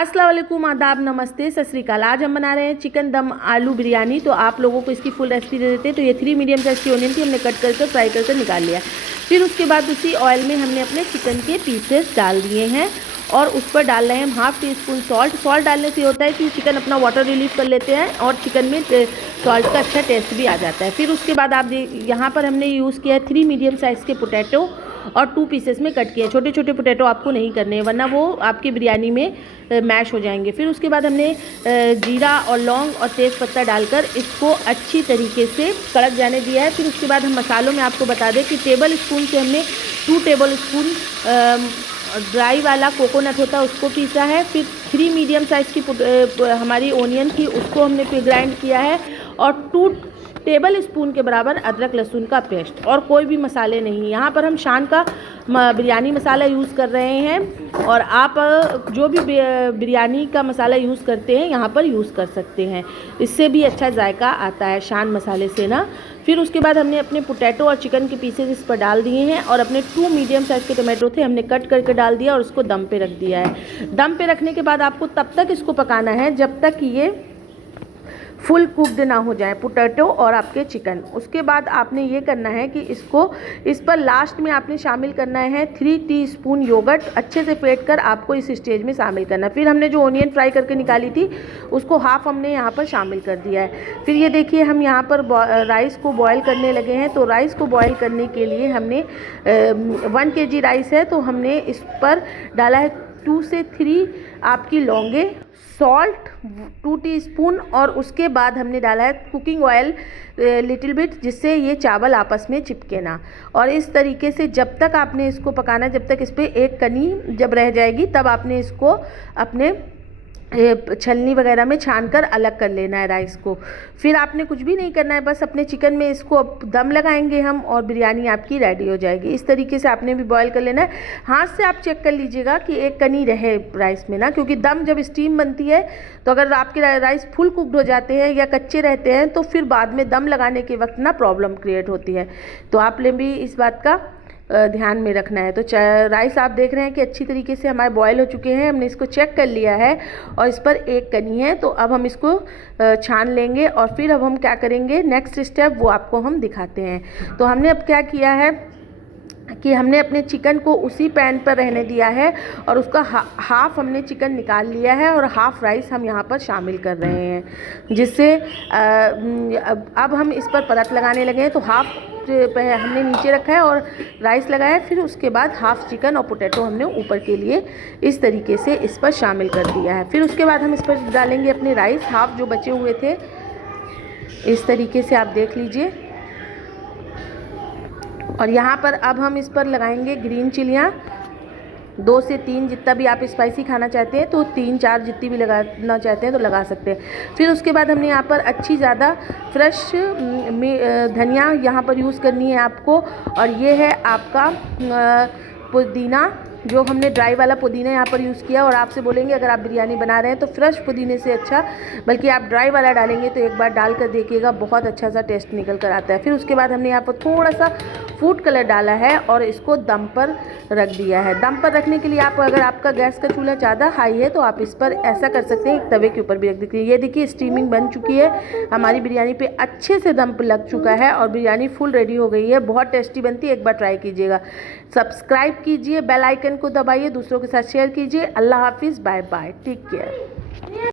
अस्सलाम वालेकुम, आदाब, नमस्ते, सत श्री अकाल। आज हम बना रहे हैं चिकन दम आलू बिरयानी। तो आप लोगों को इसकी फुल रेसिपी दे देते हैं। तो ये 3 मीडियम साइज़ की ओनियन थी, हमने कट करके फ्राई करके निकाल लिया। फिर उसके बाद उसी ऑयल में हमने अपने चिकन के पीसेस डाल दिए हैं और उस पर डाल रहे हैं हम हाफ़ टी स्पून सॉल्ट डालने से होता है कि चिकन अपना वाटर रिलीव कर लेते हैं और चिकन में सॉल्ट का अच्छा टेस्ट भी आ जाता है। फिर उसके बाद आप यहाँ पर हमने यूज़ किया है 3 मीडियम साइज़ के पोटैटो और 2 पीसेस में कट किया। छोटे छोटे पोटैटो आपको नहीं करने हैं वरना वो आपकी बिरयानी में मैश हो जाएंगे। फिर उसके बाद हमने जीरा और लौंग और तेज़ पत्ता डालकर इसको अच्छी तरीके से कड़क जाने दिया है। फिर उसके बाद हम मसालों में आपको बता दें कि टेबल स्पून से हमने 2 टेबल स्पून ड्राई वाला कोकोनट होता है उसको पीसा है। फिर 3 मीडियम साइज़ की हमारी ओनियन थी उसको हमने फिर ग्राइंड किया है और 2 टेबल स्पून के बराबर अदरक लहसुन का पेस्ट और कोई भी मसाले नहीं। यहाँ पर हम शान का बिरयानी मसाला यूज़ कर रहे हैं और आप जो भी बिरयानी का मसाला यूज़ करते हैं यहाँ पर यूज़ कर सकते हैं, इससे भी अच्छा जायका आता है शान मसाले से ना। फिर उसके बाद हमने अपने पोटैटो और चिकन के पीसेस इस पर डाल दिए हैं और अपने 2 मीडियम साइज़ के टमाटो थे हमने कट करके डाल दिया और उसको दम पे रख दिया है। दम पे रखने के बाद आपको तब तक इसको पकाना है जब तक ये फुल कुक्ड ना हो जाए पोटैटो और आपके चिकन। उसके बाद आपने ये करना है कि इस पर लास्ट में आपने शामिल करना है 3 टीस्पून योगर्ट अच्छे से फेंट कर आपको इस स्टेज में शामिल करना है। फिर हमने जो ओनियन फ्राई करके निकाली थी उसको हाफ हमने यहाँ पर शामिल कर दिया है। फिर ये देखिए हम यहाँ पर राइस को बॉयल करने लगे हैं। तो राइस को बॉयल करने के लिए हमने 1 kg राइस है तो हमने इस पर डाला है 2 से 3 आपकी लौंगे, सॉल्ट 2 टीस्पून और उसके बाद हमने डाला है कुकिंग ऑयल लिटिल बिट, जिससे ये चावल आपस में चिपके ना। और इस तरीके से जब तक आपने इसको पकाना, जब तक इस पर एक कनी जब रह जाएगी तब आपने इसको अपने छलनी वगैरह में छान कर अलग कर लेना है राइस को। फिर आपने कुछ भी नहीं करना है, बस अपने चिकन में इसको दम लगाएंगे हम और बिरयानी आपकी रेडी हो जाएगी। इस तरीके से आपने भी बॉईल कर लेना है। हाथ से आप चेक कर लीजिएगा कि एक कनी रहे राइस में ना, क्योंकि दम जब स्टीम बनती है तो अगर आपके राइस फुल कुक्ड हो जाते हैं या कच्चे रहते हैं तो फिर बाद में दम लगाने के वक्त ना प्रॉब्लम क्रिएट होती है। तो आपने भी इस बात का ध्यान में रखना है। तो राइस आप देख रहे हैं कि अच्छी तरीके से हमारे बॉयल हो चुके हैं। हमने इसको चेक कर लिया है और इस पर एक कनी है। तो अब हम इसको छान लेंगे और फिर अब हम क्या करेंगे, नेक्स्ट स्टेप वो आपको हम दिखाते हैं। तो हमने अब क्या किया है कि हमने अपने चिकन को उसी पैन पर रहने दिया है और उसका हाफ हमने चिकन निकाल लिया है और हाफ राइस हम यहाँ पर शामिल कर रहे हैं, जिससे अब हम इस पर परत लगाने लगे हैं। तो हाफ हमने नीचे रखा है और राइस लगाया है। फिर उसके बाद हाफ चिकन और पोटैटो हमने ऊपर के लिए इस तरीके से इस पर शामिल कर दिया है। फिर उसके बाद हम इस पर डालेंगे अपने राइस हाफ जो बचे हुए थे, इस तरीके से आप देख लीजिए। और यहाँ पर अब हम इस पर लगाएंगे ग्रीन चिलियाँ 2 से 3, जितना भी आप स्पाइसी खाना चाहते हैं तो 3-4 जितनी भी लगाना चाहते हैं तो लगा सकते हैं। फिर उसके बाद हमने यहाँ पर अच्छी ज़्यादा फ्रेश धनिया यहाँ पर यूज़ करनी है आपको। और ये है आपका पुदीना, जो हमने ड्राई वाला पुदीना यहाँ पर यूज़ किया। और आपसे बोलेंगे अगर आप बिरयानी बना रहे हैं तो फ्रेश पुदीने से अच्छा बल्कि आप ड्राई वाला डालेंगे तो एक बार डाल कर देखिएगा, बहुत अच्छा सा टेस्ट निकल कर आता है। फिर उसके बाद हमने यहाँ पर थोड़ा सा फूड कलर डाला है और इसको दम पर रख दिया है। दम पर रखने के लिए आप अगर आपका गैस का चूल्हा ज़्यादा हाई है तो आप इस पर ऐसा कर सकते हैं, एक तवे के ऊपर भी रख सकते हैं। ये देखिए स्टीमिंग बन चुकी है हमारी बिरयानी पे, अच्छे से दम पर लग चुका है और बिरयानी फुल रेडी हो गई है। बहुत टेस्टी बनती है, एक बार ट्राई कीजिएगा। सब्सक्राइब कीजिए, बेल आइकन को दबाइए, दूसरों के साथ शेयर कीजिए। अल्लाह हाफिज़, बाय बाय, टेक केयर।